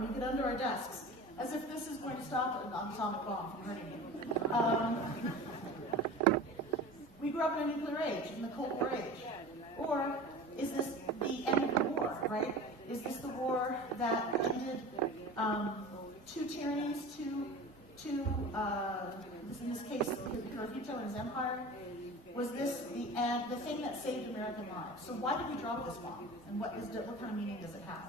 and we get under our desks, as if this is going to stop an atomic bomb from hurting you. We grew up in a nuclear age, in the Cold War age. Or is this the end of the war, right? Is this the war that ended two tyrannies, in this case, Hitler and his empire? Was this the thing that saved American lives? So why did we drop this bomb? And what kind of meaning does it have?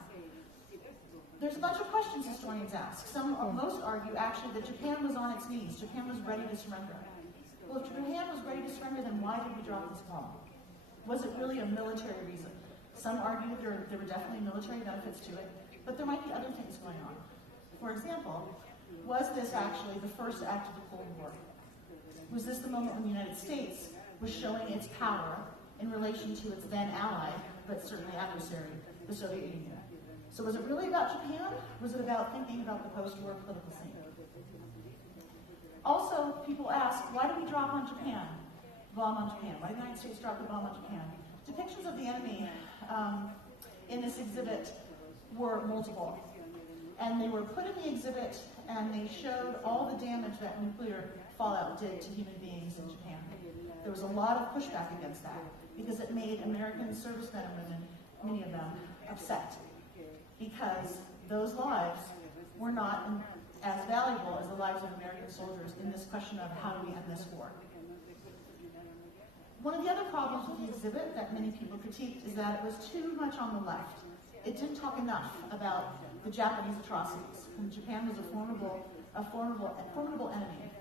There's a bunch of questions historians ask. Most argue actually that Japan was on its knees. Japan was ready to surrender. Well, if Japan was ready to surrender, then why did we drop this bomb? Was it really a military reason? Some argue there were definitely military benefits to it, but there might be other things going on. For example, was this actually the first act of the Cold War? Was this the moment when the United States was showing its power in relation to its then ally, but certainly adversary, the Soviet Union? So was it really about Japan? Was it about thinking about the post-war political scene? Also, people ask, why did we drop on Japan? Bomb on Japan? Why did the United States drop the bomb on Japan? Depictions of the enemy in this exhibit were multiple. And they were put in the exhibit, and they showed all the damage that nuclear fallout did to human beings in Japan. There was a lot of pushback against that, because it made American servicemen and women, many of them, upset. Because those lives were not as valuable as the lives of American soldiers in this question of how do we end this war. One of the other problems with the exhibit that many people critiqued is that it was too much on the left. It didn't talk enough about the Japanese atrocities, and Japan was a formidable enemy.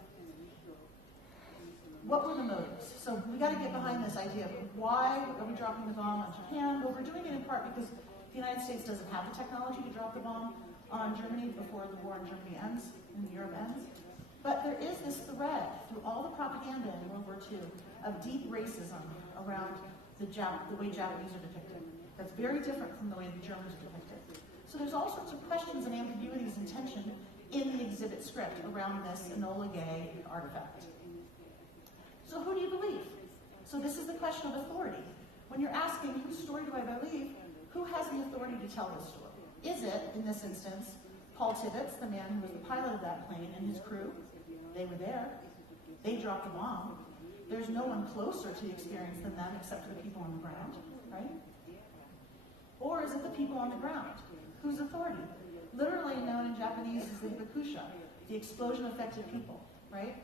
What were the motives? So we got to get behind this idea of why are we dropping the bomb on Japan? Well, we're doing it in part because the United States doesn't have the technology to drop the bomb on Germany before the war in Germany ends, and Europe ends. But there is this thread through all the propaganda in World War II of deep racism around the way Japanese are depicted. That's very different from the way the Germans are depicted. So there's all sorts of questions and ambiguities and tension in the exhibit script around this Enola Gay artifact. So who do you believe? So this is the question of authority. When you're asking, whose story do I believe? Who has the authority to tell this story? Is it, in this instance, Paul Tibbets, the man who was the pilot of that plane, and his crew? They were there. They dropped the bomb. There's no one closer to the experience than them except for the people on the ground, right? Or is it the people on the ground? Whose authority? Literally known in Japanese as the hibakusha, the explosion affected people, right?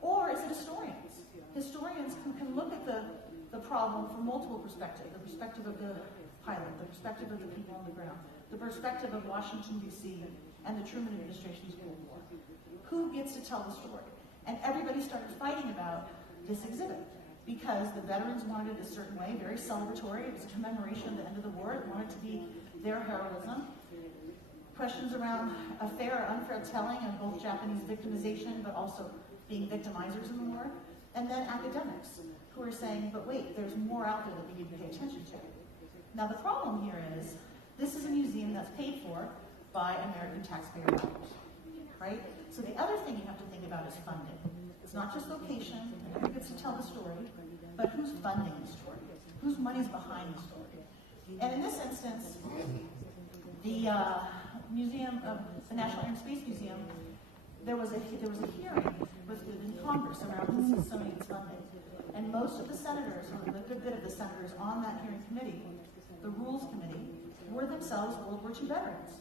Or is it historians? Historians who can look at the problem from multiple perspectives, the perspective of the pilot, the perspective of the people on the ground, the perspective of Washington, D.C., and the Truman administration's Cold War. Who gets to tell the story? And everybody started fighting about this exhibit because the veterans wanted it a certain way, very celebratory. It was a commemoration of the end of the war. It wanted to be their heroism. Questions around a fair or unfair telling of both Japanese victimization, but also being victimizers in the war. And then academics who are saying, but wait, there's more out there that we need to pay attention to. Now the problem here is, this is a museum that's paid for by American taxpayer dollars, right? So the other thing you have to think about is funding. It's not just location, and who gets to tell the story, but who's funding the story? Whose money's behind the story? And in this instance, the museum of the National Air and Space Museum, there was a hearing in Congress around the Smithsonian's funding. And most of the senators, or a good bit of the senators on that hearing committee, the Rules Committee, were themselves World War II veterans.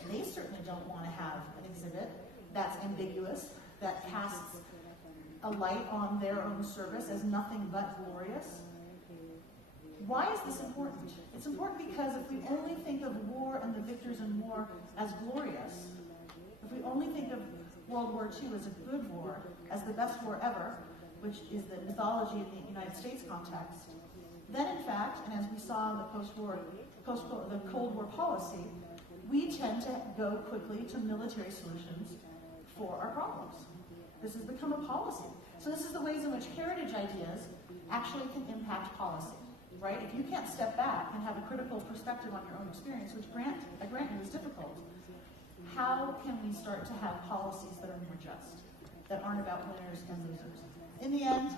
And they certainly don't want to have an exhibit that's ambiguous, that casts a light on their own service as nothing but glorious. Why is this important? It's important because if we only think of war and the victors in war as glorious, if we only think of World War II as a good war, as the best war ever, which is the mythology in the United States context, then in fact, and as we saw in the Cold War policy, we tend to go quickly to military solutions for our problems. This has become a policy. So this is the ways in which heritage ideas actually can impact policy, right? If you can't step back and have a critical perspective on your own experience, which I grant you is difficult, how can we start to have policies that are more just, that aren't about winners and losers? In the end,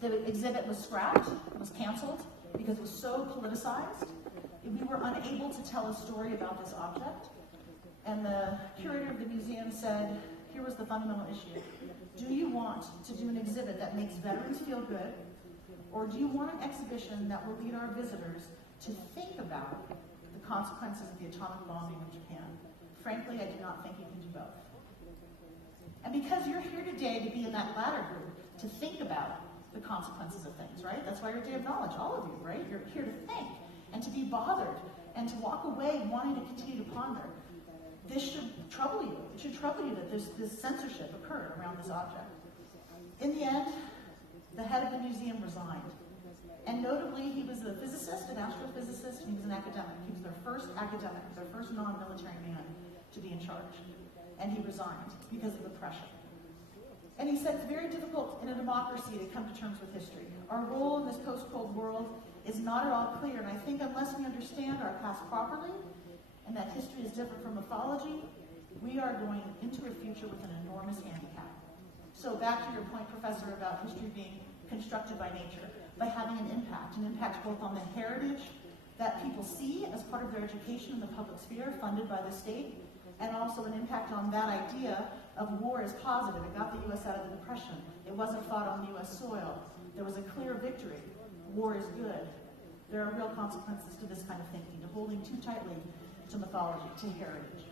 the exhibit was scrapped, was canceled, because it was so politicized we were unable to tell a story about this object. And the curator of the museum said, here was the fundamental issue. Do you want to do an exhibit that makes veterans feel good, or do you want an exhibition that will lead our visitors to think about the consequences of the atomic bombing of Japan? Frankly, I do not think you can do both. And because you're here today to be in that latter group, to think about the consequences of things, right? That's why you're Day of Knowledge, all of you, right? You're here to think and to be bothered and to walk away wanting to continue to ponder. This should trouble you. It should trouble you that this censorship occurred around this object. In the end, the head of the museum resigned. And notably, he was a physicist, an astrophysicist, and he was an academic. He was their first academic, their first non-military man to be in charge. And he resigned because of the pressure. And he said it's very difficult in a democracy to come to terms with history. Our role in this post-Cold world is not at all clear, and I think unless we understand our past properly, and that history is different from mythology, we are going into a future with an enormous handicap. So back to your point, Professor, about history being constructed by nature, by having an impact both on the heritage that people see as part of their education in the public sphere, funded by the state, and also an impact on that idea of war as positive. It got the U.S. out of the Depression. It wasn't fought on U.S. soil. There was a clear victory. War is good. There are real consequences to this kind of thinking, to holding too tightly to mythology, to heritage.